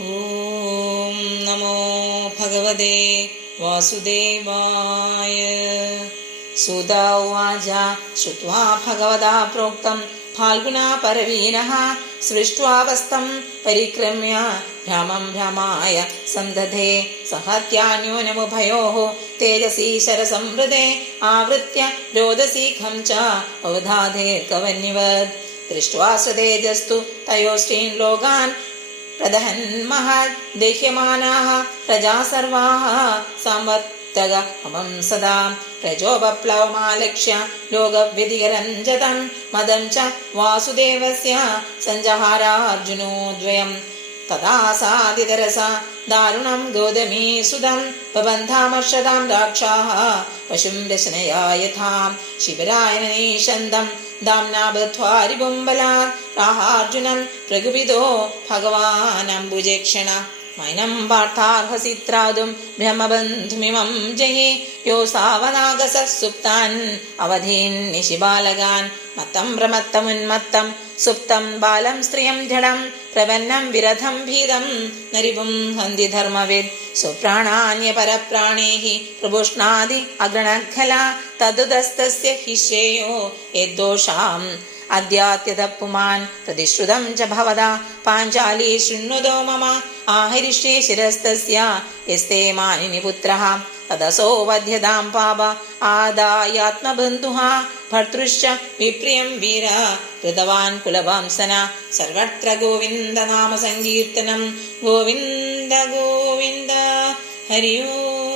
ഓം നമോ ഭഗവതേ വാസുദേവായ. സുത ഉവാച ശ്രുത്വാ ഭഗവതാ പ്രോക്തം ഫാൽഗുനാ പരവീനഃ സൃഷ്ട്വാവസ്ഥം പരിക്രമ്യ ഭ്രമം ഭ്രമായ സന്തധേ സഹത്യാന്യോനമുഭയോഃ തേജസി ശരസംവൃതേ ആവൃത്യ രോദസീഖം ച അവധാധേർകവന്യവത് ദൃഷ്ട്വാ സ്വതേജസ്തു തയോശ്രീൻ ലോകാൻ പ്രദഹൻ മഹത് ദഹ്യമാനാഃ പ്രജാ സർവാഃ സംവർത്തക അമം സദാ പ്രജോപപ്ലവമാലക്ഷ്യ ലോകവ്യതികരഞ്ജതം മദം ച വാസുദേവസ്യ സഞ്ജഹാരാർജുനോ ദ്വയം തഥാ സാദിതരസ ദാരുണം ഗൗതമീ സുതം ബബന്ധാമർഷതാം രാക്ഷാഃ പശും രശനയാ യഥാ ശിവരായനീശന്തം ദാംനാ ബദ്ധ്വാ രിപും ബലാത് പ്രാഹാർജുനം പ്രകുപിതോ ഭഗവാനംബുജേക്ഷണ മൈനം പാർത്ഥാർഹസി ത്രാതും ബ്രഹ്മബന്ധുമിമം ജയേ യോ സാവനാഗസ സുപ്താൻ അവധീൻ നിശിബാലകാൻ മത്തം പ്രമത്തമുന്മത്തം സുപ്തം ബാലം സ്ത്രിയം ജഡം പ്രപന്നം വിരഥം ഭീതം നരിപും ഹന്തി ധർമ്മവിദ് സ്വപ്രാണാന്യപരപ്രാണേഃ പ്രപുഷ്ണാദി അഗണഖല തദുദസ്തസ്യ ഹി ശ്രേയോ യദ്ദോഷാം അദ്യാത്യത പുമാൻ പ്രതിശ്രുതം ച ഭവതാ പാഞ്ചാലീ ശൃണ്വതോ മമ ആഹരിഷ്യേ ശിരസ്തസ്യ യസ്തേ മാനിനി പുത്രഃ തദസോ വധ്യതാം പാപ ആദായാത്മബന്ധുഃ ഭർതൃശ്ച വിപ്രിയം വീര കൃതവാൻ കുലവംസന സർവത്ര ഗോവിന്ദ നാമ സങ്കീർത്തനം ഗോവിന്ദ ഗോവിന്ദ ഹരി ഓം.